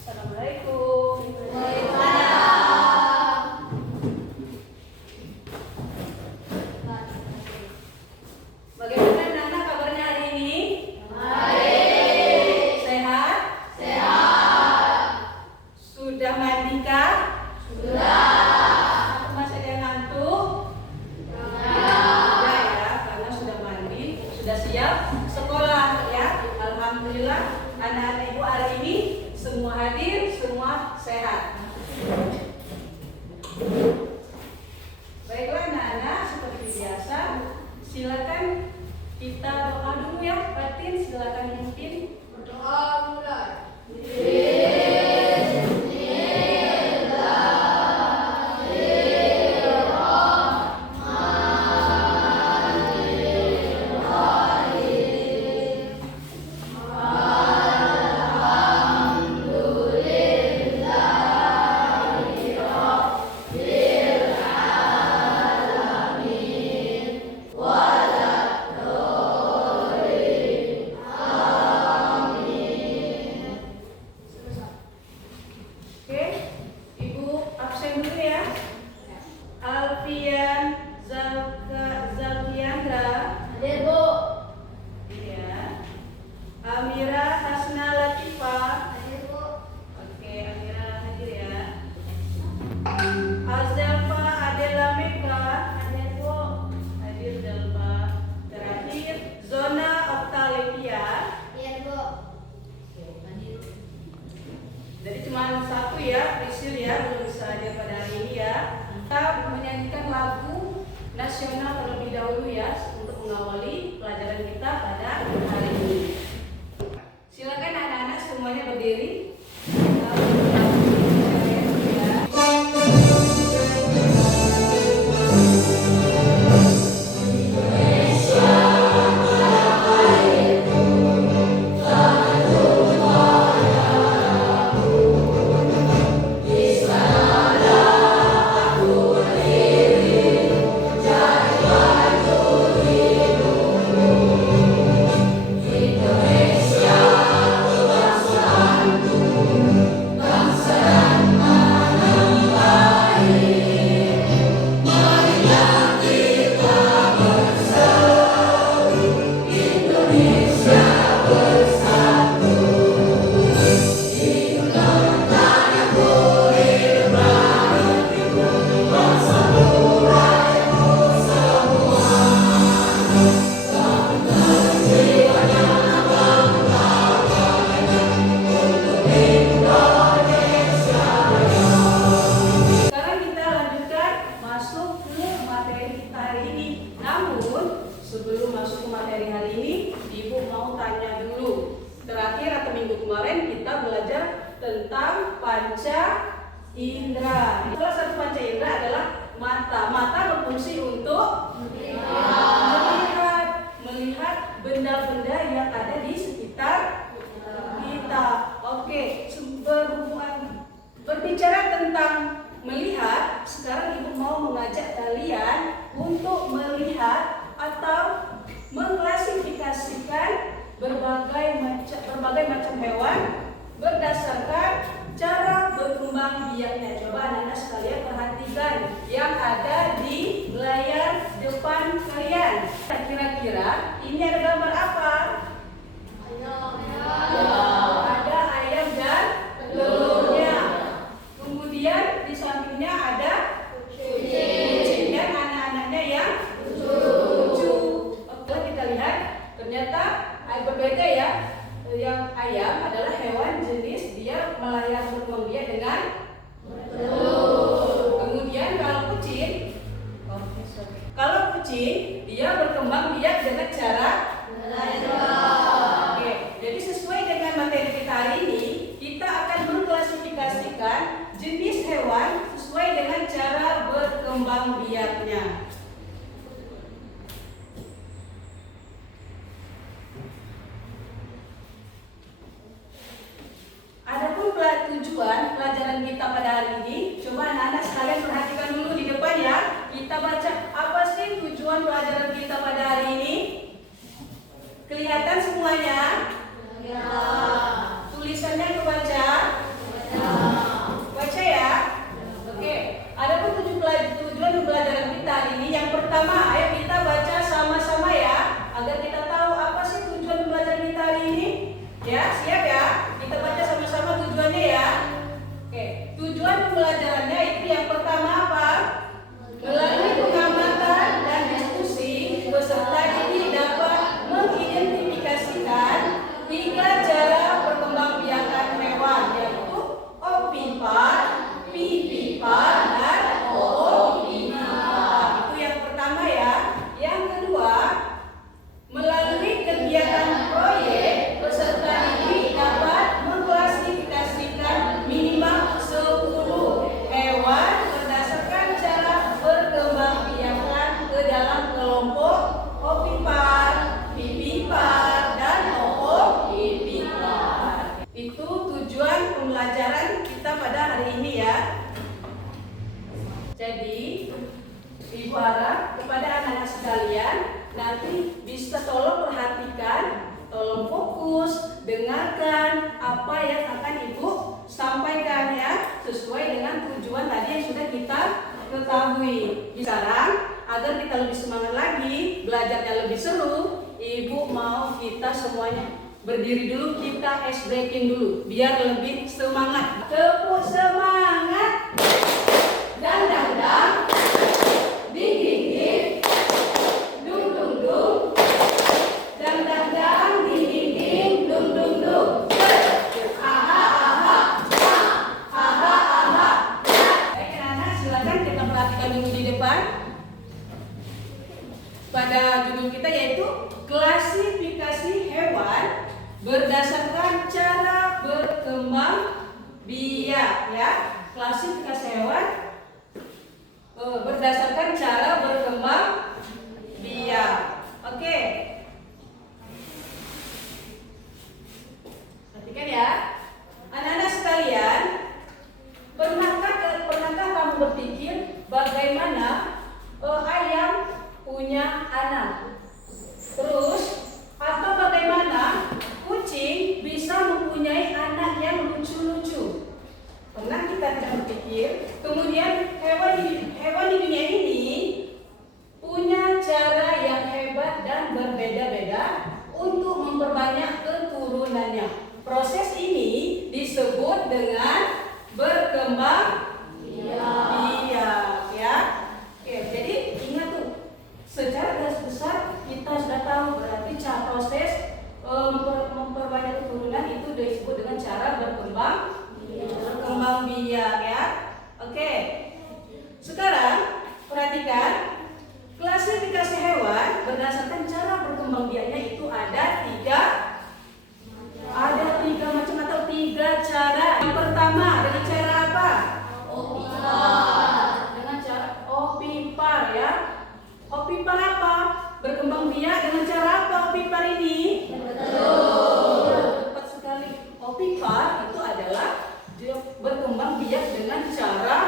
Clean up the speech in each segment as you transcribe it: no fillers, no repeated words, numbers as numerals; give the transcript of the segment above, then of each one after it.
Assalamualaikum. Bagaimana anak-anak kabarnya hari ini? Baik. Sehat? Sehat. Sudah mandi kah? Sudah. Masih ada yang ngantuk? Sudah ya, karena sudah mandi, sudah siap sekolah ya. Alhamdulillah anak-anak ibu hari ini semua hadir, semua sehat. Baiklah anak-anak, seperti biasa, silakan kita doa dulu ya. Fatin, silakan pimpin. Berdoa mulai. Oke, Ibu absen dulu ya. Alfian Zalkiandra. Hadir, Bu. Iya. Amira Hasna Latifah. Hadir, Bu. Oke, Amira hadir ya. Azelfa Adela Meka. Hadir, Bu. Hadir, Zelfa. Terakhir, Zona Octavia. Hadir, Bu. Jadi cuma satu ya, Priscil ya, belum bisa hadir pada hari ini ya. Kita menyanyikan lagu nasional terlebih dahulu ya, untuk mengawali pelajaran kita pada hari ini. Silakan anak-anak semuanya berdiri. Sekarang kita lanjutkan masuk ke materi kita hari ini. Namun sebelum masuk ke materi hari ini, Ibu mau tanya dulu. Terakhir atau minggu kemarin kita belajar tentang panca indera. Salah satu panca indera adalah mata. Mata berfungsi untuk melihat benda-benda yang ada di sekitar kita. Oke, berbicara tentang melihat, sekarang Ibu mau mengajak kalian untuk melihat atau mengklasifikasikan berbagai macam hewan berdasarkan cara berkembang biaknya. Coba anak-anak sekalian perhatikan yang ada di layar depan kalian. Kira-kira ini ada gambar apa? Ada ayam dan telurnya. Kemudian di sampingnya ada kucing dan anak-anaknya yang lucu. Oke, kita lihat ternyata berbeda ya. Yang ayam adalah hewan jenis dia melahirkan berkembang biak dengan telur. Kemudian kalau kucing dia berkembang biak dengan cara melahirkan. Oke, jadi sesuai dengan materi kita hari ini, kita akan mengklasifikasikan jenis hewan sesuai dengan cara berkembang biaknya. Adapun tujuan pelajaran kita pada hari ini, coba anak-anak sekalian perhatikan dulu di depan ya. Kita baca apa sih tujuan pelajaran kita pada hari ini? Kelihatan semuanya? Ya. Tulisannya kebaca? pelajaran kita pada hari ini ya. Jadi Ibu harap kepada anak-anak sekalian nanti bisa tolong perhatikan, tolong fokus, dengarkan apa yang akan Ibu sampaikan ya, sesuai dengan tujuan tadi yang sudah kita ketahui. Sekarang agar kita lebih semangat lagi, belajarnya lebih seru, Ibu mau kita semuanya berdiri dulu, kita ice breaking dulu biar lebih semangat. Tepuk semangat. Dan ding ding ding, dung dung dung, dang dang dang, ding ding ding, dung dung dung. Aha aha, aha aha. Baik anak-anak, silakan kita perhatikan dulu di depan. Pada judul kita yaitu klasifikasi hewan berdasarkan cara berkembang biak ya. Klasifikasi hewan berdasarkan cara berkembang biak. Oke. Perhatikan ya. Anak-anak sekalian, pernahkah kamu berpikir bagaimana ayam punya anak? Terus, atau bagaimana kucing bisa mempunyai anak yang lucu-lucu? Pernah kita tidak berpikir? Kemudian hewan di dunia ini punya cara yang hebat dan berbeda-beda untuk memperbanyak keturunannya. Proses ini disebut dengan berkembang biak ya. Oke, jadi ingat tuh, secara garis besar kita sudah tahu berarti proses memperbanyak keturunan itu disebut dengan cara berkembang biak ya. Oke. Sekarang perhatikan klasifikasi hewan berdasarkan cara berkembang biaknya itu ada tiga macam atau tiga cara. Yang pertama dengan cara apa? Opipar. Dengan cara opipar ya. Opipar apa? Berkembang biak dengan cara apa opipar ini? Betul. Tepat sekali. Opipar itu adalah dia berkembang biak dengan cara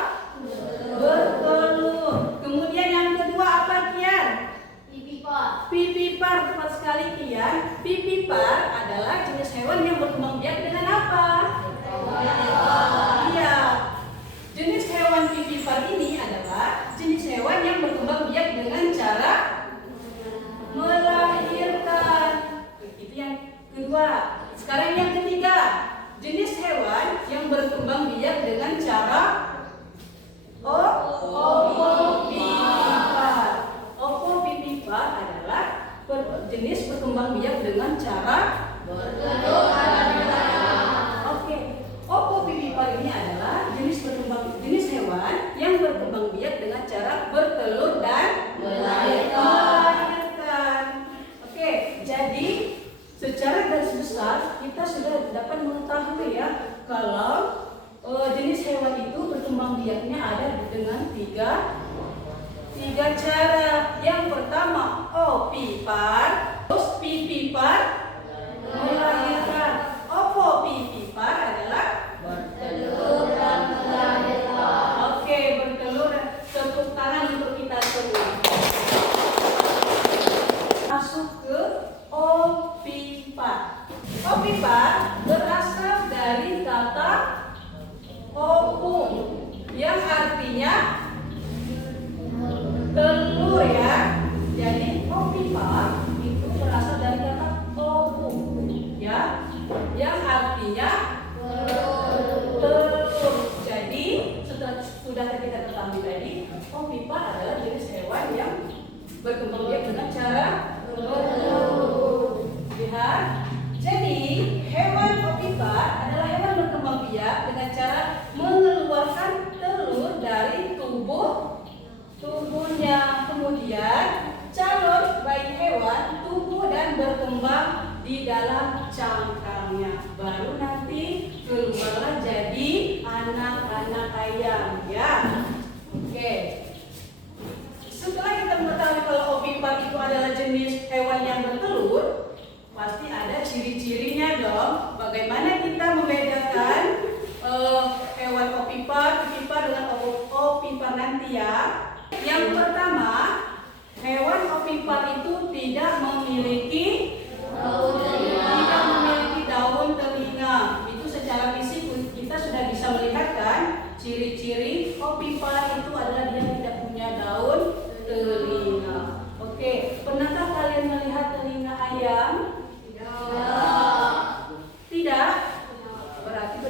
bertelur. Kemudian yang kedua apa Kian? Pipipar. Pipipar, tepat sekali Kian. Pipipar adalah jenis hewan yang berkembang biak dengan apa? Iya. Jenis hewan pipipar ini adalah jenis hewan yang berkembang biak dengan cara melahirkan. Itu yang kedua. Sekarang yang ketiga, jenis hewan yang berkembang biak dengan cara opipipar. Opipipar adalah jenis berkembang biak dengan cara bertelur. Oke, opipipar ini adalah jenis hewan yang berkembang biak dengan cara bertelur dan melahirkan. Oke, jadi secara garis besar kita sudah dapat mengetahui ya kalau jenis hewan itu berkembang biaknya ada dengan tiga cara. Yang pertama opipar, terus pipipar melahirkan. Opipipar adalah bertelur dan melahirkan. Oke, bertelur. Tepuk tangan untuk kita semua. Masuk ke opipar. Opipar berasal dari kata opum yang artinya telur ya. Jadi opipar itu berasal dari kata opum ya, yang artinya telur. Jadi sudah kita ketahui tadi, opipar adalah jenis hewan yang berkembang biak dengan cara bertelur. Lihat. Jadi hewan opipar adalah hewan berkembang biak dengan cara mengeluarkan telur dari tubuhnya. Kemudian calon bayi hewan tumbuh dan berkembang di dalam cangkangnya. Baru nanti keluarlah jadi anak-anak ayam ya. Oke. Setelah kita mengetahui kalau opipar itu adalah jenis hewan yang bertelur, pasti ada ciri-cirinya dong. Bagaimana kita membedakan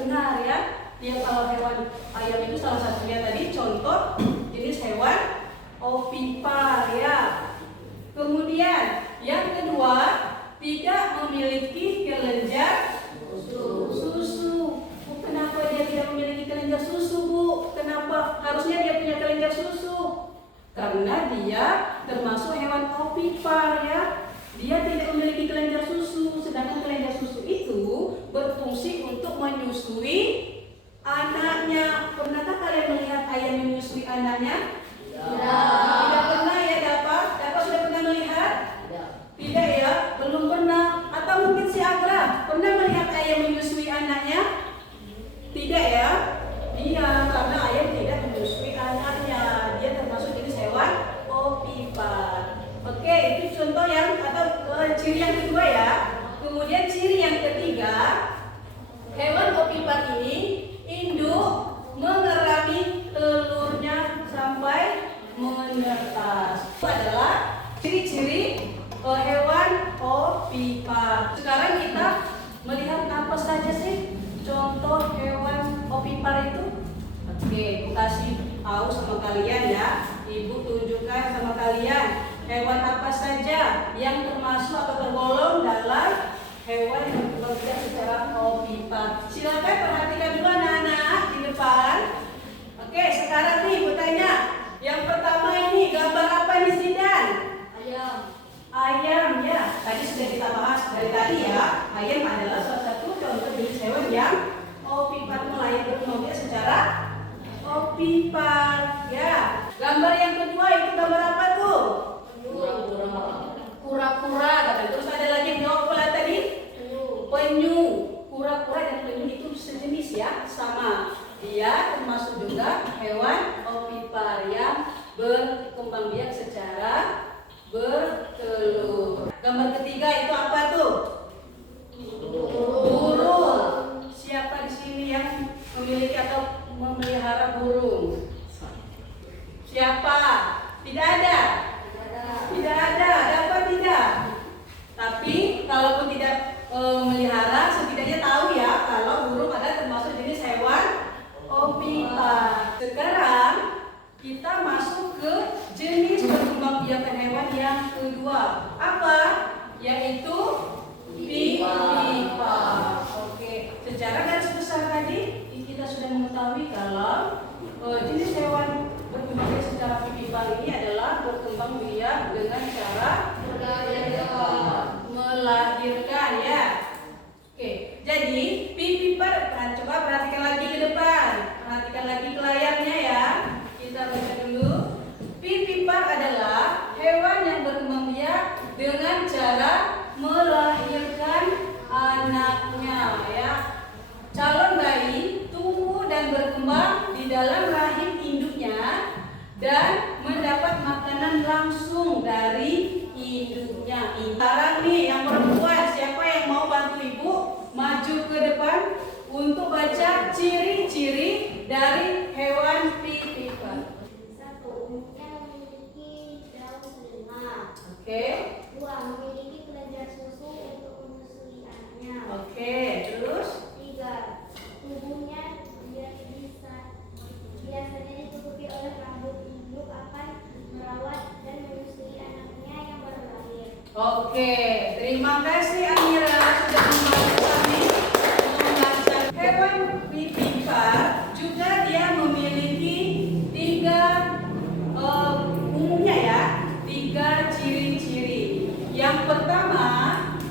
benar ya. Dia kalau hewan ayam itu salah satunya tadi contoh jenis hewan ovipar ya. Kemudian yang kedua, tidak memiliki kelenjar susu. Kenapa dia tidak memiliki kelenjar susu, Bu? Kenapa harusnya dia punya kelenjar susu? Karena dia termasuk hewan ovipar ya. Dia tidak memiliki kelenjar susu, sedangkan kelenjar susu itu berfungsi untuk menyusui anaknya. Pernahkah kalian melihat ayam menyusui anaknya? Tidak pernah ya, Dapat sudah pernah melihat? Tidak ya, belum pernah. Atau mungkin si Agra pernah melihat ayam menyusui anaknya? Tidak ya? Iya, karena ayam tidak menyusui anaknya. Dia termasuk jenis hewan ovipar. Oke, itu contoh yang atau ciri yang kedua ya. Kemudian ciri yang ketiga, hewan ovipar ini induk mengerami telurnya sampai menetas. Itu adalah ciri-ciri hewan ovipar. Sekarang kita melihat apa saja sih contoh hewan ovipar itu. Oke, Ibu kasih tahu sama kalian ya. Ibu tunjukkan sama kalian hewan apa saja yang termasuk atau tergolong dalam hewan yang bekerja secara ovipar. Silakan perhatikan dulu anak-anak di depan. Oke, sekarang nih Ibu tanya. Yang pertama ini gambar apa nih Zidan? Ayam ya. Tadi sudah kita bahas dari tadi ya. Ayam adalah salah satu contoh jenis hewan yang ovipar, melayang berkembang biak secara ovipar ya. Gambar yang kedua itu gambar apa tuh? Kura-kura. Terus ada lagi yang jawab pula tadi? Penyu. Kura-kura dan penyu itu sejenis ya, sama. Dia termasuk juga hewan ovipar yang berkembang biak secara bertelur. Gambar ketiga itu apa tuh? Burung. Siapa di sini yang memiliki atau memelihara burung? Siapa? Tidak ada. Tidak ada. Dapat tidak? Tapi kalaupun tidak memelihara, setidaknya tahu ya kalau burung adalah termasuk jenis hewan ovipar. Sekarang kita masuk ke jenis perkembangbiakan hewan yang kedua. Apa? Yaitu vivipar. Oke, secara garis besar tadi kita sudah mengetahui kalau jenis hewan berkembang biak secara vivipar ini adalah berkembang biak dengan cara melahirkan ya. Oke, jadi vivipar, coba perhatikan lagi ke depan, perhatikan lagi ke layarnya ya. Kita baca dulu. Vivipar adalah hewan yang berkembang biak dengan cara melahirkan anaknya ya. Calon bayi tumbuh dan berkembang di dalam rahim induknya dan mendapat makanan langsung dari induknya. Sekarang nih yang perempuan, siapa yang mau bantu ibu maju ke depan untuk baca ciri-ciri dari hewan vivipar? 1. Umumnya memiliki daun telinga. Oke. 2. Memiliki kelenjar susu untuk menyusui anaknya. Oke, terus? 3. Tubuhnya biasanya ditutupi oleh rambut. Induk akan merawat dan menyusui anaknya yang baru lahir. Oke, terima kasih Amira sudah membantu kami membaca. Hewan vivipar juga dia memiliki umumnya ya, 3 ciri-ciri. Yang pertama,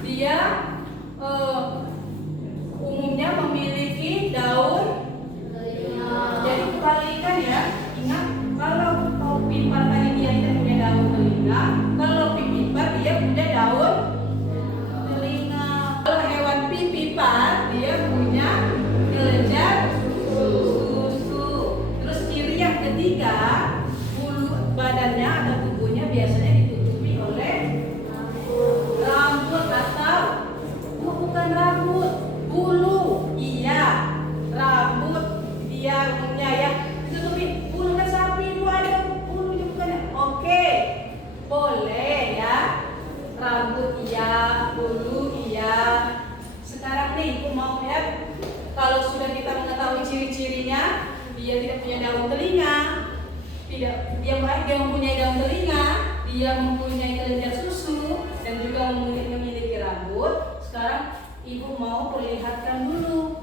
dia umumnya memiliki daun telinga. Jadi kebalikan ya. Ingat, kalau ovipar tadi dia tidak punya daun telinga, kalau vivipar dia punya daun telinga. Kalau hewan vivipar dia punya kelenjar dia tidak punya daun telinga, dia mempunyai daun telinga, dia mempunyai kelenjar susu, dan juga memiliki rambut. Sekarang ibu mau perlihatkan dulu.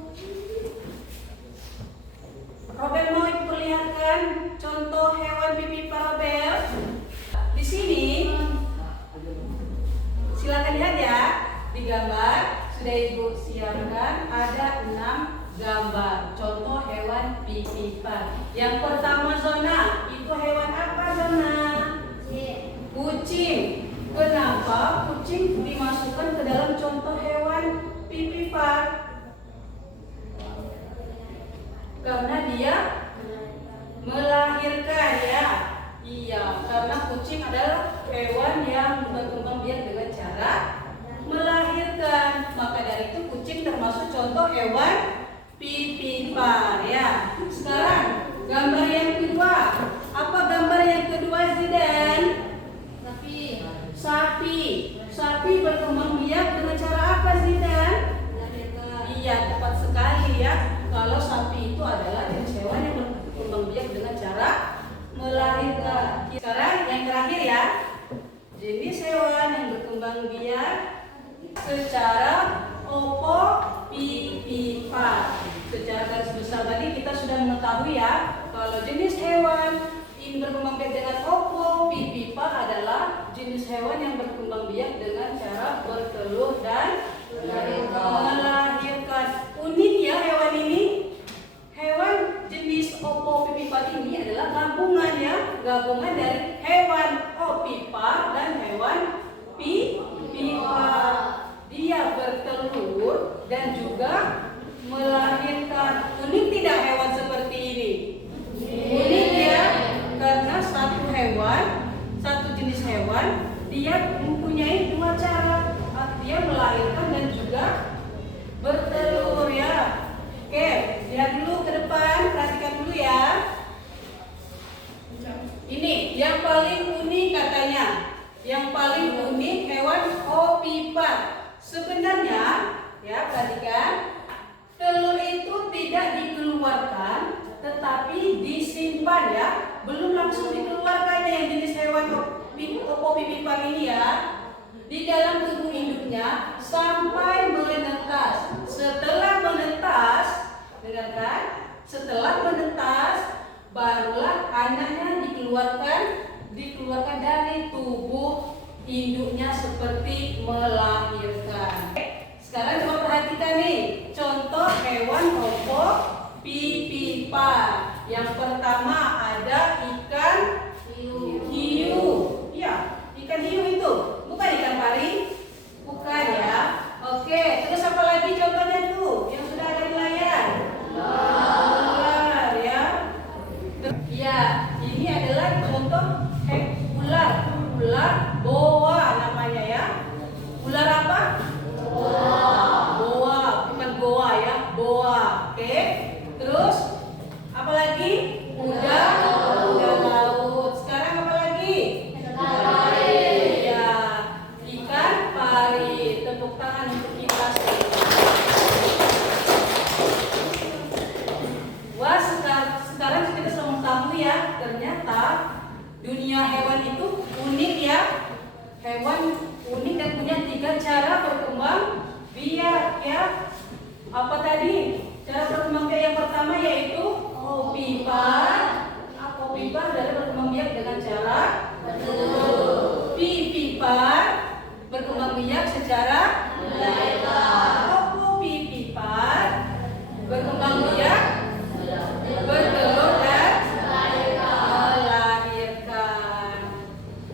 Robel mau ibu perlihatkan contoh hewan pipipar Robel. Di sini, silakan lihat ya di gambar. Sudah ibu siapkan ada 6 gambar contoh hewan pipipar. Yang pertama zona, itu hewan apa zona? Kucing. Kenapa kucing dimasukkan ke dalam contoh hewan pipipar? Karena dia melahirkan ya. Iya, karena kucing adalah hewan yang berkembang biak dengan cara melahirkan. Maka dari itu kucing termasuk contoh hewan pipipar ya. Sekarang gambar yang kedua. Apa gambar yang kedua Zidan? Sapi. Sapi berkembang biak dengan cara apa Zidan? Iya, tepat sekali ya. Kalau sapi itu adalah jenis hewan yang berkembang biak dengan cara melahirkan. Sekarang yang terakhir ya, jenis hewan yang berkembang biak secara opopipipar. Secara garis besar tadi kita sudah mengetahui ya, kalau jenis hewan yang berkembang biak dengan opopipipar adalah jenis hewan yang berkembang biak dengan cara bertelur dan melahirkan. Unik ya hewan ini. Hewan jenis opopipipar ini adalah gabungan ya, gabungan dari hewan opipar dan hewan pipipar. Dia bertelur dan juga melahirkan. Unik tidak hewan seperti ini? Unik ya, karena satu jenis hewan dia mempunyai 2 cara. Dia melahirkan dan juga bertelur ya. Oke, lihat dulu ke depan, perhatikan dulu ya. Ini yang paling unik katanya. Yang paling unik hewan opipar. Sebenarnya ya, perhatikan, telur itu tidak dikeluarkan tetapi disimpan ya. Belum langsung dikeluarkannya yang jenis hewan opopipar ini ya. Di dalam tubuh induknya sampai menetas. Setelah menetas, dengarkan, setelah menetas barulah anaknya dikeluarkan dari tubuh induknya seperti melahirkan. Sekarang coba perhatikan nih, contoh hewan opopipipar. Yang pertama ada ikan hiu. Ya, ikan hiu itu bukan ikan pari, bukan ya. Oke, terus apa lagi contohnya tuh yang sudah ada di layar? Ular ya. Ya, ini adalah contoh ular boa namanya ya. Ular apa? Boa, bukan goa ya, boa. Oke. Terus apa lagi? Kuda laut. Sekarang apa lagi? Ya, ikan pari. Tepuk tangan untuk kita. Wah, sekarang kita sudah mengetahui ya, ternyata dunia hewan itu unik ya. Hewan unik dan punya 3 cara berkembang biak ya. Apa tadi? Cara berkembang biak yang pertama yaitu opipar. Opipar adalah berkembang biak dengan cara pipipar berkembang biak secara opopipar berkembang biak bertelur dan melahirkan.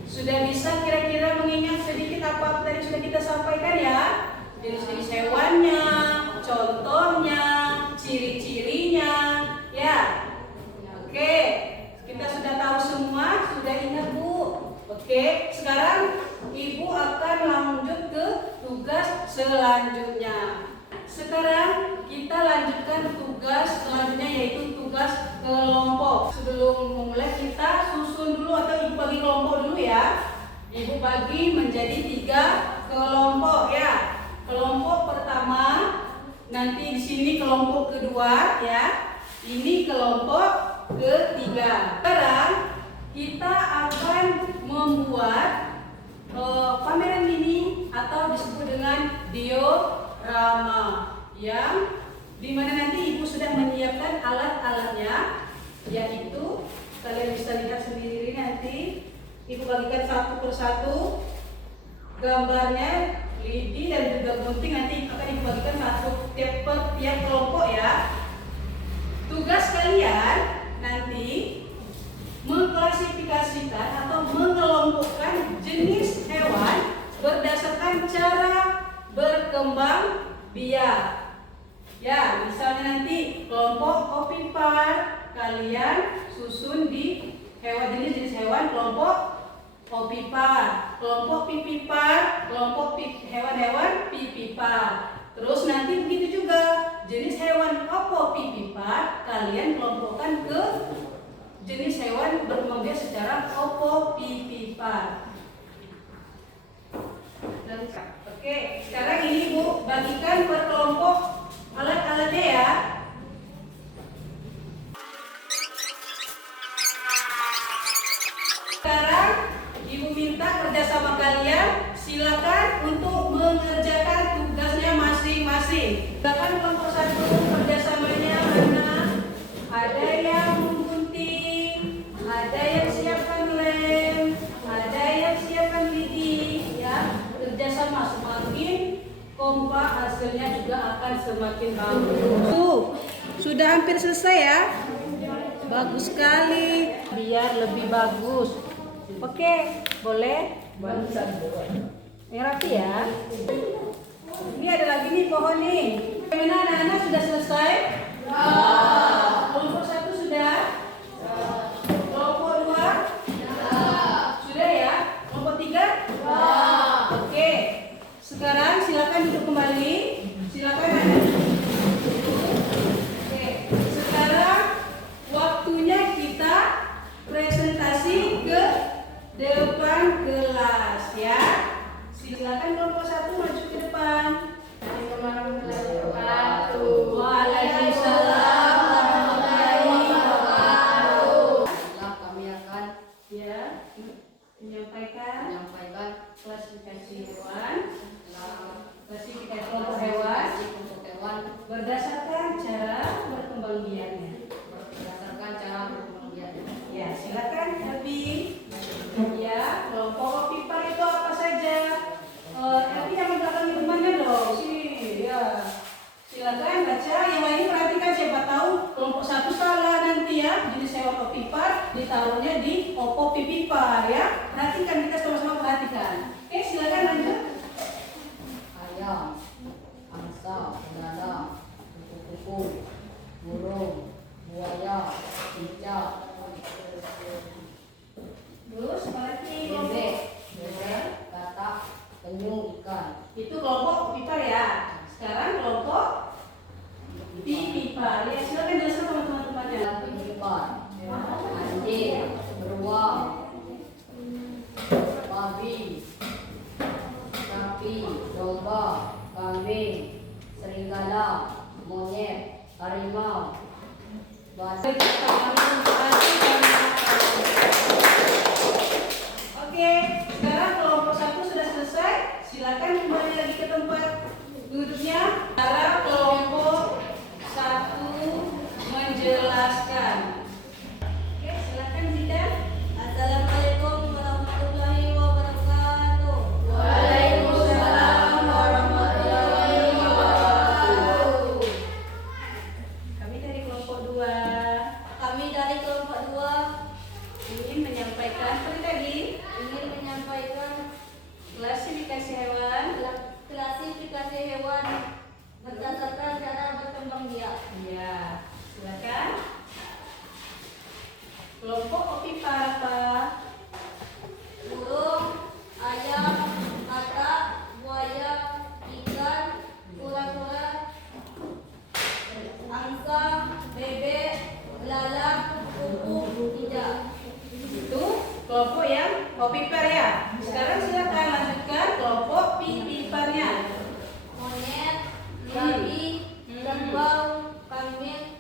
Sudah bisa kira-kira mengingat sedikit apa tadi sudah kita sampaikan ya? Jenis-jenis hewannya, contohnya, ciri-cirinya, ya. Oke, kita sudah tahu semua, sudah ingat Bu. Oke, sekarang Ibu akan lanjut ke tugas selanjutnya. Sekarang kita lanjutkan tugas selanjutnya yaitu tugas kelompok. Sebelum memulai kita susun dulu atau Ibu bagi kelompok dulu ya. Ibu bagi menjadi 3 kelompok ya. Kelompok pertama, nanti di sini kelompok kedua ya. Ini kelompok ketiga. Sekarang kita akan membuat pameran mini atau disebut dengan diorama, yang dimana nanti ibu sudah menyiapkan alat-alatnya, yaitu kalian bisa lihat sendiri nanti. Ibu bagikan satu persatu gambarnya, lidi dan juga gunting nanti akan ibu bagikan satu tiap kelompok ya. Tugas kalian nanti mengklasifikasikan atau mengelompokkan jenis hewan berdasarkan cara berkembang biak. Ya, misalnya nanti kelompok opipar, kalian susun di jenis hewan kelompok opipar, kelompok pipipar, kelompok hewan-hewan pipipar. Terus nanti begitu juga jenis hewan opopipipar, kalian kelompokkan ke jenis hewan berkembang biak secara opopipipar. Oke, sekarang ini Bu bagikan per kelompok alat-alatnya ya. Sekarang Ibu minta kerjasama kalian, silakan untuk mengerjakan tugasnya masing-masing. Silakan kelompok satu kerjasamanya mana? Ada yang menggunting, ada yang siapkan lem, ada yang siapkan lidi, ya. Kerjasama, semakin kompak hasilnya juga akan semakin bagus. Tuh, sudah hampir selesai ya. Bagus sekali, biar lebih bagus. Oke, boleh? Rapi ya. Ini ada lagi nih pohon nih. Bagaimana anak-anak, sudah selesai? Kelompok satu sudah? Kelompok dua? Sudah ya? Kelompok tiga? Oke. Sekarang silakan duduk kembali. Silakan anak. Oke. Sekarang waktunya kita presentasi ke depan kelas ya. Silakan kelompok satu maju ke depan. Waalaikumsalam warahmatullahi wabarakatuh. Kami akan Ya, menyampaikan klasifikasi hewan, klasifikasi kelompok hewan untuk hewan berdasarkan cara berkembang biaknya. berdasarkan cara berkembang biak. Ya, silakan Elvi. Ya, kelompok opipar itu apa saja? Elvi yang belakang di depannya dong. Sini, ya. Silakan baca. Yang lain perhatikan, siapa tahu kelompok satu salah nanti ya. Jenis hewan opipar ditaruhnya di opopipipar ya. Perhatikan, kita sama-sama perhatikan. Oke, silakan lanjut. Ayam, angsa, penada, kupu-kupu, burung, buaya, cicak, Terus, apalagi bebek, katak, penyu, ikan. itu kelompok opipar ya. Sekarang kelompok pipipar. Ya, silakan jelaskan sama teman-temannya. Pipipar, anjing, beruang, babi, sapi, domba, kambing, serigala, monyet, harimau, badak. Oke, sekarang kelompok satu sudah selesai. Silakan kembali lagi ke tempat duduknya. Sekarang kelompok satu menjelaskan. Oke, silakan Zida. Assalamualaikum warahmatullahi wabarakatuh. Waalaikumsalam warahmatullahi wabarakatuh. Kami dari kelompok 2 Kami dari kelompok 2 ingin menyampaikan seperti tadi ingin menyampaikan klasifikasi hewan. klasifikasi hewan berdasarkan cara berkembang biak. Ya, silakan. Kelompok opipar apa? Burung, ayam, katak, buaya, ikan, kura-kura, angsa, bebek, belalang, kupu, cicak. Itu kelompok yang opipar ya. Sekarang silakan lanjutkan kelompok pipiparnya. Monyet, babi, kerbau, kambing,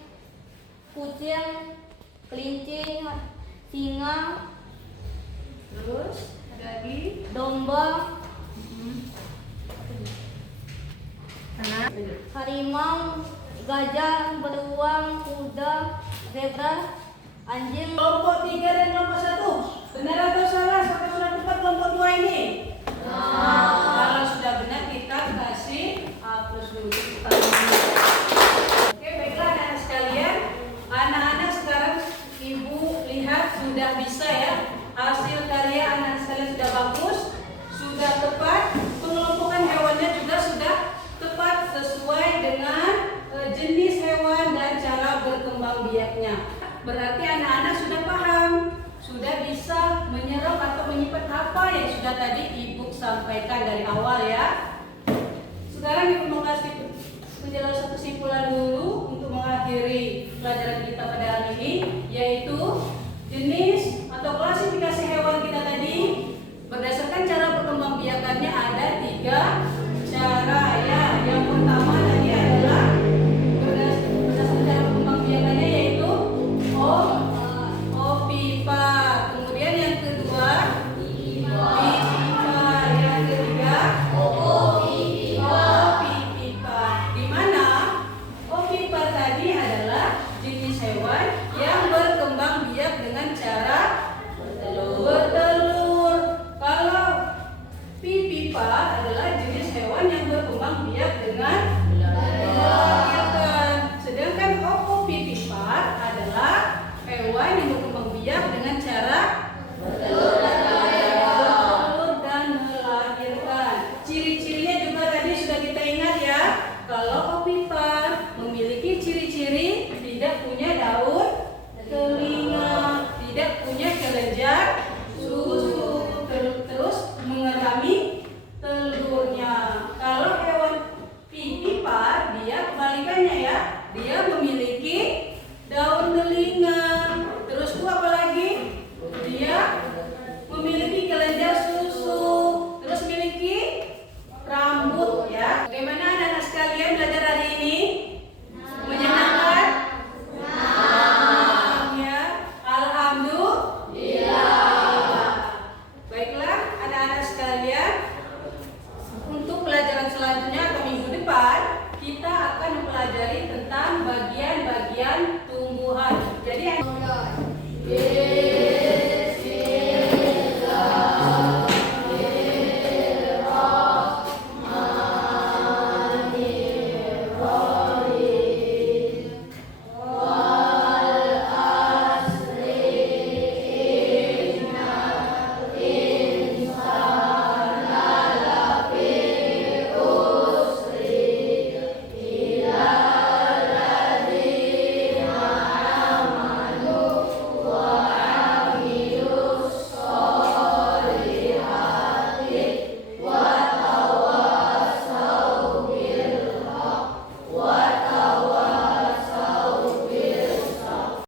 kucing, kelinci, singa, Terus ada lagi. domba, Anak. harimau, gajah, beruang, kuda, zebra, anjing. Kelompok 3 dan kelompok 1. Benar atau salah? Apakah sudah tepat kelompok 2 ini? Kalau sudah benar kita kasih A plus dulu. Oke, baiklah anak-anak sekalian. Anak-anak sekarang Ibu lihat sudah bisa ya. Hasil karya anak sekalian sudah bagus, sudah tepat. Pengelompokan hewannya juga sudah tepat sesuai dengan jenis hewan dan cara berkembang biaknya. Berarti anak-anak sudah paham, sudah bisa menyerap atau menyimpan apa yang sudah tadi Ibu sampaikan dari awal ya. Sekarang Ibu mau kasih penjelasan kesimpulan dulu untuk mengakhiri pelajaran kita pada hari ini, yaitu jenis atau klasifikasi hewan kita tadi berdasarkan cara perkembangbiakannya ada 3 cara ya. Yang pertama tadi adalah berdasarkan cara perkembangbiakannya yaitu ovipar. Kemudian yang kedua vivipar. Yang ketiga ovipipar. Di mana ovipar tadi adalah jenis hewan yang berkembang biak dengan cara bertelur. Kalau vivipar adalah jenis hewan yang berkembang biak dengan melahirkan. Sedangkan ovipipar adalah hewan yang berkembang biak dengan cara bertelur dan melahirkan. Ciri-cirinya juga tadi sudah kita ingat ya. Kalau ovipar memiliki ciri-ciri tidak punya daun telinga, tidak punya kelenjar susu, terus mengerami telurnya. Kalau hewan vivipar dia kebalikannya ya, dia memiliki daun telinga, terus apa lagi? Dia memiliki kelenjar susu, terus memiliki rambut ya. Bagaimana anak-anak sekalian belajar hari ini? Menyenangkan? Ya. Alhamdulillah. Baiklah anak-anak sekalian, untuk pelajaran selanjutnya atau minggu depan kita akan mempelajari tentang bagian-bagian